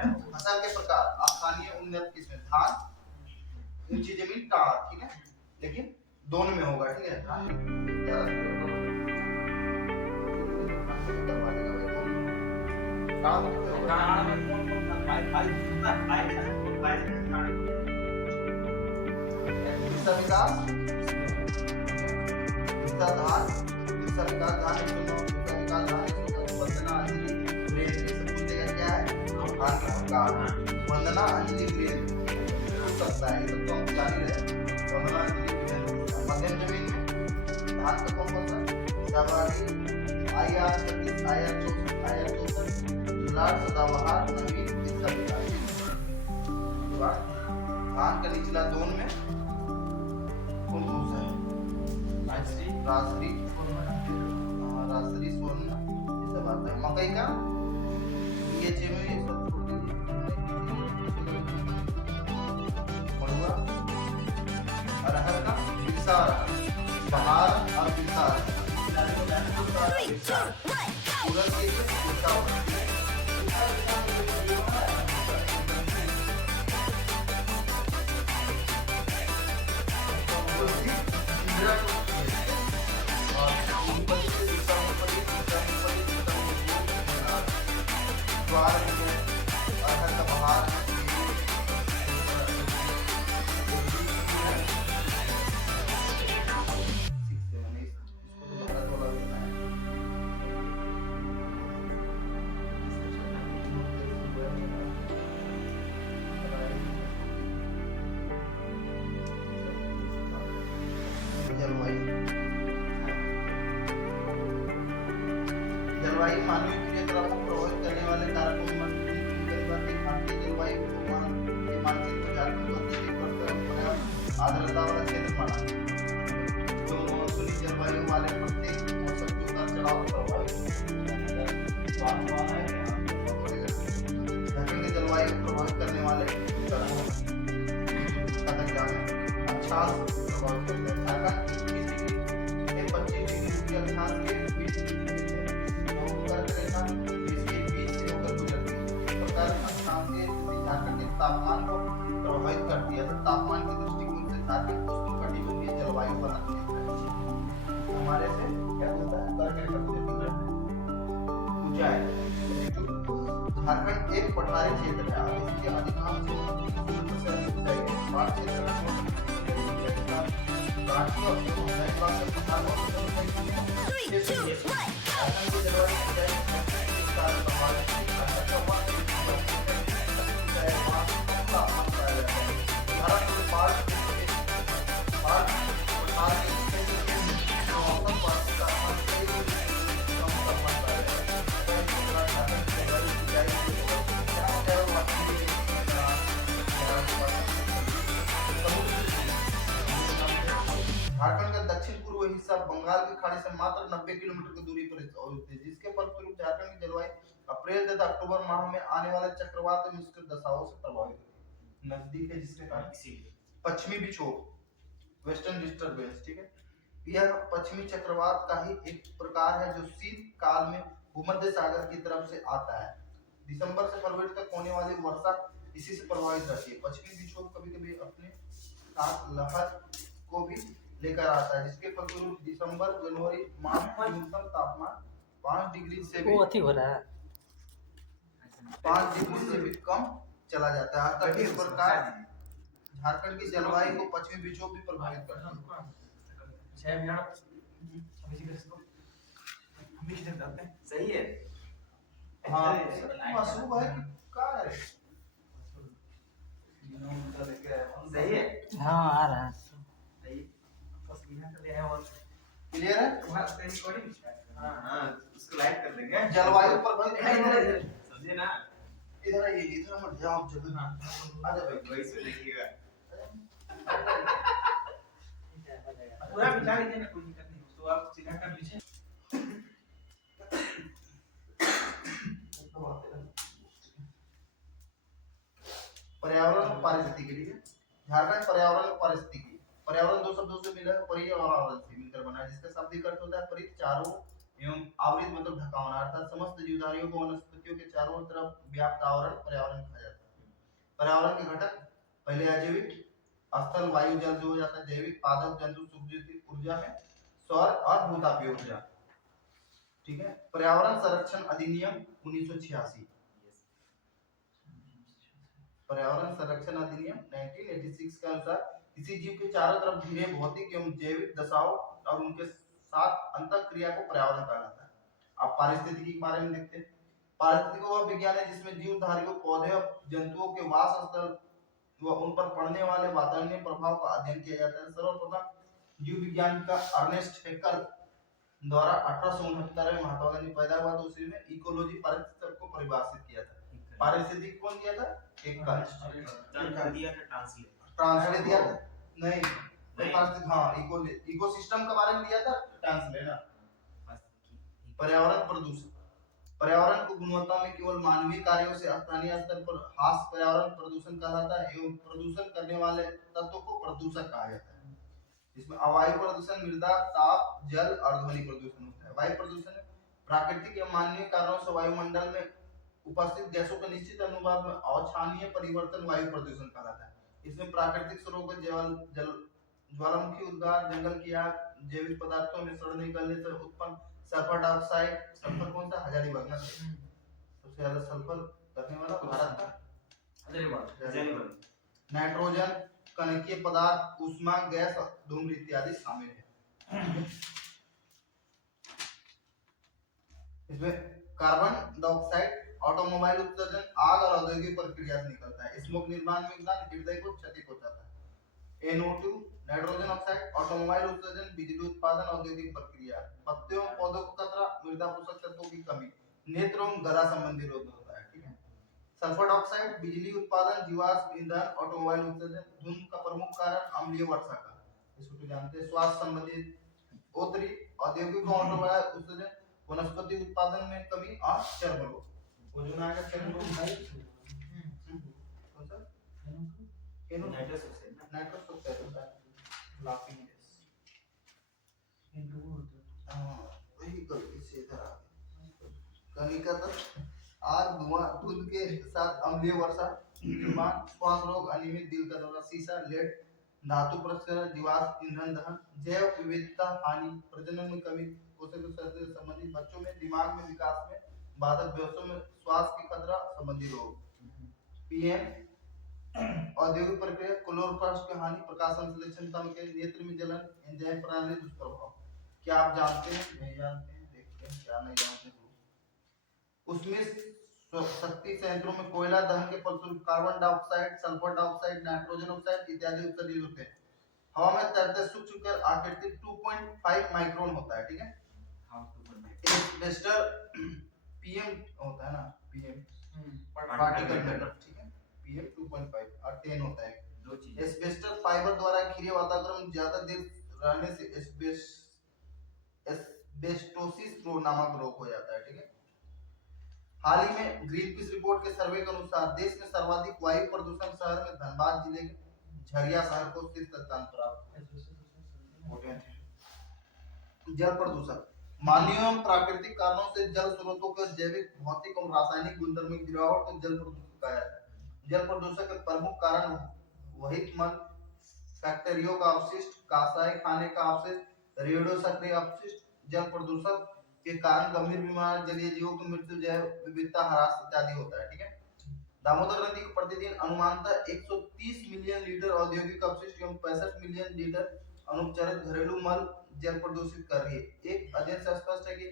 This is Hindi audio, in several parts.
फसल के प्रकार स्थानीय उन्नत किस्म धान, ऊंची जमीन टाड़, ठीक है, लेकिन दोनों में होगा, ठीक है। धान विकास धान, विकास धान, वंदना अंजलि ग्रेन, ये सब कुछ देगा क्या है, धान का प्रकार। वंदना अंजलि ग्रेन हो सकता है, ये सब तो हम जान ही रहे। वंदना अंजलि ग्रेन मध्यम जमीन में धान का कौन कौन सा शाबारी, आईआर 36, आईआर 64, आईआर 64, लाट सदाबहार, नवीन, इसका विकास। धान का निचला जोन में कौन कौन सा है, राजश्री, राजश्री, स्वर्ण, ये सब आता है। मकई का बीएचए में ये सब छोड़ दीजिए। मड़ुआ, अरहर का बिरसा, बहार और बिरसा, उड़द के लिए बिरसा। अरहर का बहार, जलवायु मानवीय क्रियाकलापों को प्रभावित करने वाले कारकों में भारतीय जलवायु को मानचित्र में झारखंड को अत्यधिक वर्षा आर्द्रता वाला क्षेत्र माना। जो मौसमी जलवायु वाले प्रत्येक मौसम के उतार चढ़ाव को प्रभावित झारखंड की जलवायु को प्रभावित करने वाले अक्षांश प्रभावित करते हैं। झारखंड 25 डिग्री के अक्षांश के तापमान को प्रभावित करती है। तो तापमान की दृष्टिकोण से झारखंड उष्णकटिबंधीय जलवायु बनाती है। हमारे से क्या होता है, ऊंचाई। झारखंड एक पठारी क्षेत्र है, इसके अधिकांश ऊंचाई है। पहाड़ क्षेत्र में झारखंड का दक्षिण पूर्व हिस्सा बंगाल की खाड़ी से मात्र 90 किलोमीटर की दूरी पर स्थित है, जिसके फलस्वरूप झारखंड की जलवायु अप्रैल तथा अक्टूबर माह में आने वाले चक्रवात और मिश्रित दशाओं से प्रभावित है। नजदीक है, जिसके कारण पश्चिमी विक्षोभ वेस्टर्न डिस्टर्बेंस, ठीक है, यह पश्चिमी चक्रवात का ही एक प्रकार है जो शीत काल में भूमध्य सागर की तरफ से आता है। दिसंबर से फरवरी तक होने वाली वर्षा इसी से प्रभावित रहती है। पश्चिमी विक्षोभ कभी-कभी अपने साथ लहर को भी लेकर आता है, जिसके फलस्वरूप दिसंबर जनवरी माह में न्यूनतम तापमान 5 डिग्री से भी हो रहा है 5 डिग्री से भी कम चला जाता है। अतः इस प्रकार झारखंड की जलवायु को पश्चिमी विक्षोभ भी प्रभावित करता है। सही है। हाँ, मशरूब है कि क्या है? सही है। हाँ, आ रहा है। क्लियर है? हाँ, उसको लाइक कर देंगे। जलवायु प्रभावित समझे ना? इधर आइए, इधर मत जाओ, आप जगह आ जाओ, वही से देखिएगा। पूरा बिठा लीजिए ना, कोई दिक्कत नहीं, उसको आप सीधा कर लीजिए। पर्यावरण और पारिस्थितिकी, ठीक है। झारखंड पर्यावरण और पारिस्थितिकी, पर्यावरण दो शब्दों से मिला है, परि और आवरण से मिलकर बना है, जिसका शाब्दिक अर्थ होता है परित, चारों एवं आवृत मतलब ढका होना, अर्थात समस्त जीवधारियों को वनस्पति वनस्पतियों के चारों तरफ व्याप्त आवरण पर्यावरण कहा जाता है। पर्यावरण के घटक पहले अजैविक, स्थल वायु जल जो हो जाता है, जैविक पादप जंतु सूक्ष्म ऊर्जा में सौर और भूतापीय ऊर्जा। ठीक है। पर्यावरण संरक्षण अधिनियम 1986, पर्यावरण संरक्षण अधिनियम 1986 के अनुसार किसी जीव के चारों तरफ घिरे भौतिक एवं जैविक दशाओं और उनके साथ अंतःक्रिया को पर्यावरण कहा जाता है। अब पारिस्थितिकी के बारे में देखते हैं। पारिस्थितिकी वह विज्ञान है जिसमें जीवधारियों पौधे और जंतुओं के वास स्थल व उन पर पड़ने वाले वातावरणीय प्रभाव का अध्ययन किया जाता है। सर्वप्रथम जीव विज्ञान का अर्नेस्ट हैक्कर द्वारा 1869 में महात्मा गांधी पैदा हुआ तो उसी में इकोलॉजी पारिस्थितिकी को परिभाषित किया था। पारिस्थितिकी कौन किया था? हैक्कर। ट्रांसलेट दिया था? नहीं, पारिस्थितिकी हाँ इकोसिस्टम के बारे में दिया था ट्रांसलेट ना। पर्यावरण प्रदूषण, पर्यावरण को गुणवत्ता में केवल मानवीय कार्यों से स्थानीय स्तर पर ह्रास पर्यावरण प्रदूषण कहलाता है एवं प्रदूषण करने वाले तत्वों को प्रदूषक कहा जाता है। इसमें वायु प्रदूषण, मृदा, ताप, जल और ध्वनि प्रदूषण होता है। वायु प्रदूषण प्राकृतिक या मानवीय कारणों से वायुमंडल में उपस्थित गैसों के निश्चित अनुपात में अवांछनीय परिवर्तन वायु प्रदूषण कहलाता है। इसमें प्राकृतिक स्रोतों जल ज्वालामुखी उद्गार, जंगल की आग, जैविक पदार्थों में सड़ने निकलने से उत्पन्न सल्फर डाइऑक्साइड, सल्फर कौन सा? हजारीबाग ना सबसे ज्यादा सल्फर करने वाला भारत का नाइट्रोजन, कणकीय पदार्थ, ऊष्मा, गैस, धूम्र इत्यादि शामिल है। इसमें कार्बन डाइऑक्साइड ऑटोमोबाइल उत्सर्जन, आग और औद्योगिक प्रक्रिया से निकलता है। स्मोक निर्माण में योगदान, हृदय को क्षति पहुंचाता है। NO2 नाइट्रोजन ऑक्साइड, ऑटोमोबाइल उत्सर्जन, बिजली उत्पादन, औद्योगिक प्रक्रिया, पत्तियों पौधों का कचरा, मृदा पोषक तत्वों की कमी, नेत्र एवं गला संबंधी रोग होता है। ठीक है। सल्फर डाइऑक्साइड बिजली उत्पादन, जीवाश्म ईंधन, ऑटोमोबाइल उत्सर्जन। धुंध का प्रमुख कारण अम्लीय वर्षा का, इसको तो जानते हैं। स्वास्थ्य संबंधित उत्तरी औद्योगिक ऑटोमोबाइल उत्सर्जन, वनस्पति उत्पादन में कमी और चर्म रोग। वो जो ना चर्म रोग है कौन सा? नाइट्रस ऑक्साइड होता है, लाफिंग गैस। वही गलती से इधर आ गई। कनिका तक आग, धुआं, धुंध के साथ अम्लीय वर्षा, निर्माण, श्वास रोग, अनियमित दिल का दौरा, सीसा, लेड, धातु प्रसरण, जीवाश्म ईंधन दहन, जैव विविधता हानि, प्रजनन में कमी, पोषक तत्वों से संबंधित, बच्चों में दिमाग में विकास में बाधक, व्यवस्था में श्वास की खतरा संबंधी रोग। PM औद्योगिक प्रक्रिया, क्लोरोप्लास्ट की हानि, प्रकाश संश्लेषण कम के, नेत्र में जलन, एंजाइम प्रणाली दुष्प्रभाव। क्या आप जानते हैं? नहीं जानते हैं, देखते हैं क्या नहीं जानते हैं। उसमें शक्ति संयंत्रों में कोयला दहन के फलस्वरूप carbon dioxide, sulphur dioxide, nitrogen oxide इत्यादि उत्सर्जित होते हैं। हवा में तैरते सूक्ष्म कण आकृति 2.5 माइक्रोन होता है। ठीक है। एस्बेस्टर PM होता है ना, PM पार्टिकल मैटर। ठीक है। PM 2.5 और 10 होता है। दो चीज। एस्बेस्टर फाइबर द्वारा घिरे वातावरण में ज्यादा देर रहने से एस्बेस्टोसिस नामक रोग हो जाता है। ठीक है। हाल ही में ग्रीनपीस रिपोर्ट के सर्वे के अनुसार देश में सर्वाधिक वायु प्रदूषण शहर में धनबाद जिले के झरिया शहर को शीर्ष स्थान प्राप्त है। जल प्रदूषण, मानवीय एवं प्राकृतिक कारणों से जल स्रोतों के जैविक, भौतिक और रासायनिक गुणधर्म में गिरावट को जल प्रदूषण कहा जाता है। जल प्रदूषण के प्रमुख कारण वहित मल, फैक्ट्रियों का अपशिष्ट, कासाई खाने का अपशिष्ट, रेडियो सक्रिय अपशिष्ट। जल प्रदूषण के कारण गंभीर बीमारी, जलीय जीवों की मृत्यु, जैव विविधता ह्रास इत्यादि होता है। ठीक है। दामोदर नदी को प्रतिदिन अनुमानतः 130 मिलियन लीटर औद्योगिक अपशिष्ट एवं 65 मिलियन लीटर अनुपचारित घरेलू मल जल प्रदूषित कर रही है। एक अध्ययन से स्पष्ट है कि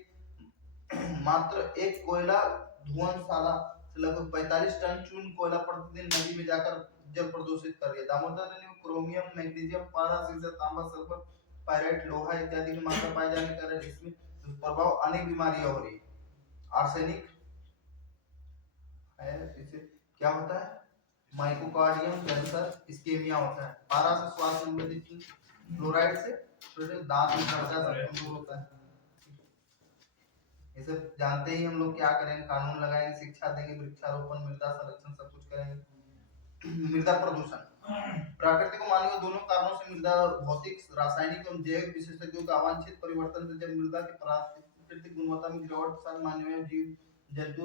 मात्र एक कोयला धुआंशाला से लगभग 45 टन चून कोयला प्रतिदिन नदी में जाकर जल प्रदूषित कर रही है। दामोदर नदी में क्रोमियम, मैग्नीशियम, पारा, सीसा, तांबा, सल्फर, पायराइट, लोहा इत्यादि की मात्रा पाए जाने के कारण इसमें दुष्प्रभाव अनेक बीमारियां हो रही है। आर्सेनिक है, इससे क्या होता है? माइकोकार्डियम कैंसर, इस्केमिया होता है। पारा से श्वास संबंधित, फ्लोराइड से दांत में खर्चा कमजोर होता है। ये सब जानते ही हम लोग क्या करेंगे, कानून लगाएंगे, शिक्षा देंगे, वृक्षारोपण, मृदा संरक्षण सब कुछ करेंगे। मृदा प्रदूषण, प्राकृतिक और मानवीय दोनों कारणों से मृदा भौतिक, रासायनिक एवं जैविक विशेषताओं का अवांछित परिवर्तन से जब मृदा की प्राकृतिक गुणवत्ता में गिरावट के साथ मानवीय जीव जंतु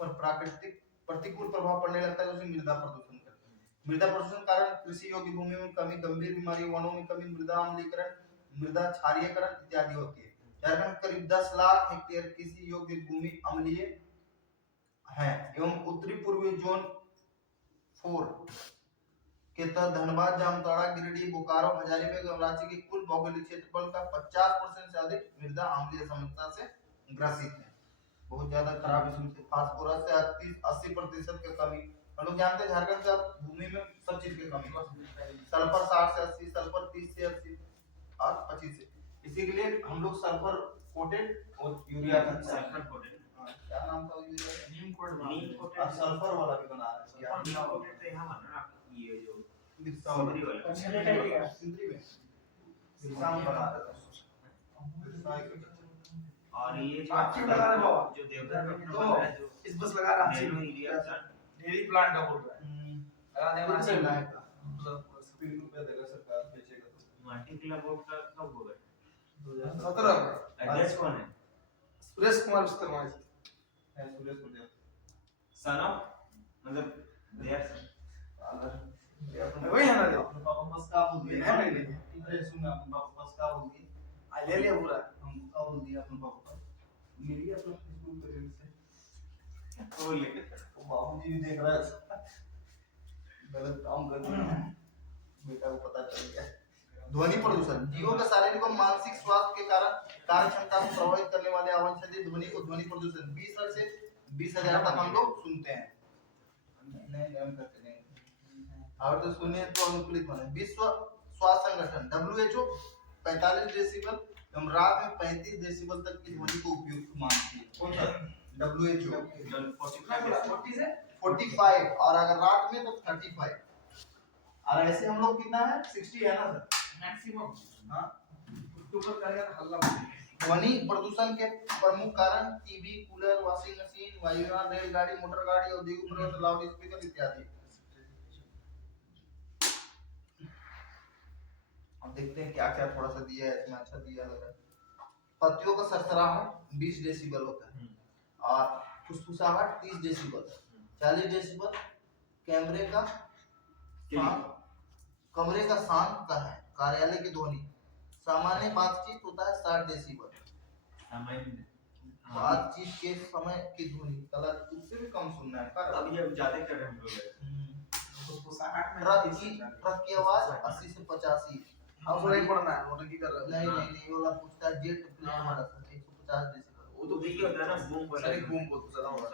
पर प्राकृतिक प्रतिकूल प्रभाव पड़ने लगता है, उसे मृदा प्रदूषण कहते हैं। मृदा प्रदूषण कारण कृषि योग्य भूमि में कमी, गंभीर बीमारी, वनों में कमी, मृदा अम्लीकरण, मृदा क्षारीयकरण इत्यादि होती है। झारखंड में करीब 10 लाख हेक्टेयर कृषि योग्य भूमि अम्लीय है एवं उत्तरी पूर्वी जोन 4 के तहत धनबाद, जामताड़ा, गिरिडीह, बोकारो, हजारीबाग और रांची के कुल भौगोलिक क्षेत्रफल का 50% से अधिक मृदा अम्लीय समस्या से ग्रसित है। बहुत ज्यादा खराब इसमें से फास्फोरस से 80% की कमी। हम लोग जानते हैं झारखंड का भूमि में सब चीज की कमी है। सल्फर 60 से 80, सल्फर 30 से 80 और 25 से। इसी के लिए हम लोग सल्फर कोटेड और यूरिया का सल्फर कोटेड, क्या नाम था यूरिया का? नीम कोड और सल्फर वाला भी बना रहे हैं। नीम कोटेड तो यहाँ बना ना, ये जो सिंदरी वाला। सिंदरी में शाम बना रहे हैं। और ये जो आपकी बता रहे बाबा, जो देवघर में अपना तो बना है, जो इस बस लगा रहा नैनो है यूरिया का डेयरी प्लांट का बोल रहा है, लगा देना कुछ चाहिए। नहीं था। ₹20 देगा सरकार, बेचेगा तो। माटी किला बोर्ड का कब होगा? 2017 में अध्यक्ष कौन है? सुरेश कुमार शर्मा जी। है सुरेश मुझे सन ऑफ, मतलब देयर वही है ना जो पापा बस का बोल दिया है नहीं नहीं अरे सुना पापा बस का बोल दिया ले लिया पूरा। हम का बोल दिया अपने पापा को मिली अपने फेसबुक पे रील से वो लेके तो बाबूजी भी देख रहा है गलत काम कर दिया बेटा को पता चल गया। ध्वनि प्रदूषण जीवों के शारीरिक और मानसिक स्वास्थ्य के कारण कार्य क्षमता को प्रभावित करने वाले अवांछित ध्वनि को ध्वनि प्रदूषण 20 हर्ट्ज से 20,000 तक हम लोग सुनते हैं। नहीं नहीं करते नहीं और तो सुनिए तो अनुकूलित माने। विश्व स्वास्थ्य संगठन WHO 45 डेसिबल एवं रात में 35 डेसिबल तक की ध्वनि को उपयुक्त मानती है। कौन सा WHO 45 और अगर रात में तो 35 और ऐसे हम लोग कितना है 60 है ना सर मैक्सिमम हाँ। उसके ऊपर करेगा तो हल्ला बजेगा। ध्वनि प्रदूषण के प्रमुख कारण टीवी, कूलर, वॉशिंग मशीन, वायुयान, रेलगाड़ी, मोटर गाड़ी, औद्योगिक उपकरण, लाउड स्पीकर इत्यादि। अब देखते हैं क्या क्या थोड़ा सा दिया है इसमें, अच्छा दिया लग रहा है। पत्तियों का सरसराहट 20 डेसिबल होता है और फुसफुसाहट 30 डेसिबल, 40 डेसिबल कमरे का शांत का है। कार्यालय की ध्वनि सामान्य बातचीत होता है 60 डेसिबल। सामान्य बातचीत के समय की ध्वनि कलर उससे भी कम सुनना है। अब ये ज्यादा कर रहे हैं हम लोग। उसको 60 में ट्रक की आवाज 80 से 85। अब नहीं पढ़ना है, वो की कर रहा है। नहीं वाला पूछता है जेट प्लेन वाला सर 150 डेसिबल। वो तो देखिए होता है ना बूम वाला। सॉनिक बूम बोलते ज्यादा होगा।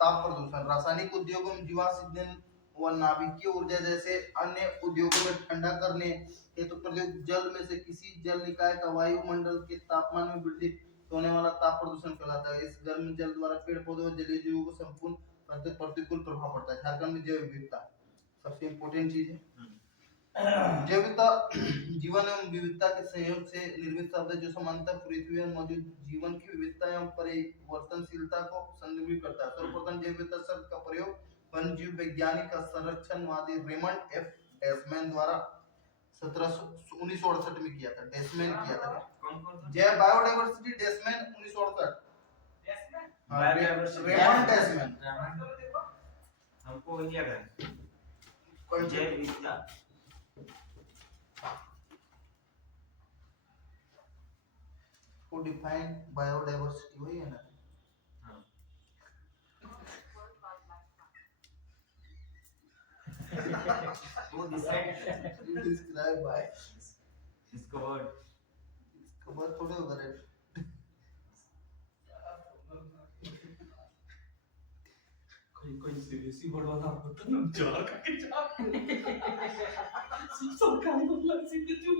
ताप प्रदूषण रासायनिक उद्योगों में जीवाश्म ईंधन व नाभिकीय ऊर्जा जैसे अन्य उद्योगों में ठंडा करने हेतु प्रयुक्त जल में से किसी जल निकाय का वायुमंडल के तापमान में वृद्धि होने वाला ताप प्रदूषण कहलाता है। इस गर्म जल द्वारा पेड़ पौधों और जलीय जीवों को संपूर्ण प्रतिकूल प्रभाव पड़ता है। झारखंड में जैव विविधता सबसे इम्पोर्टेंट चीज है। जैव विविधता जीवन एवं विविधता के सहयोग से निर्मित शब्द है जो समानतः पृथ्वी पर मौजूद जीवन की विविधता एवं परिवर्तनशीलता को संदर्भित करता है। सर्वप्रथम जैव विविधता शब्द का प्रयोग वन्यजीव वैज्ञानिक संरक्षणवादी रेमंड एफ डेसमैन द्वारा 1968 में किया था। डेसमैन किया था। कौन जैव बायोडायवर्सिटी डेसमैन 1968। रेमंड डेसमैन हमको क्या करें? कौन जैव विविधता को डिफाइन बायोडायवर्सिटी वही है ना। वो डिस्क्राइब बाय डिस्कवर्ड खबर थोड़े उधर है। कोई सीरियसली बढ़वाना होता ना जा के जा सब काम बोला सीधे जो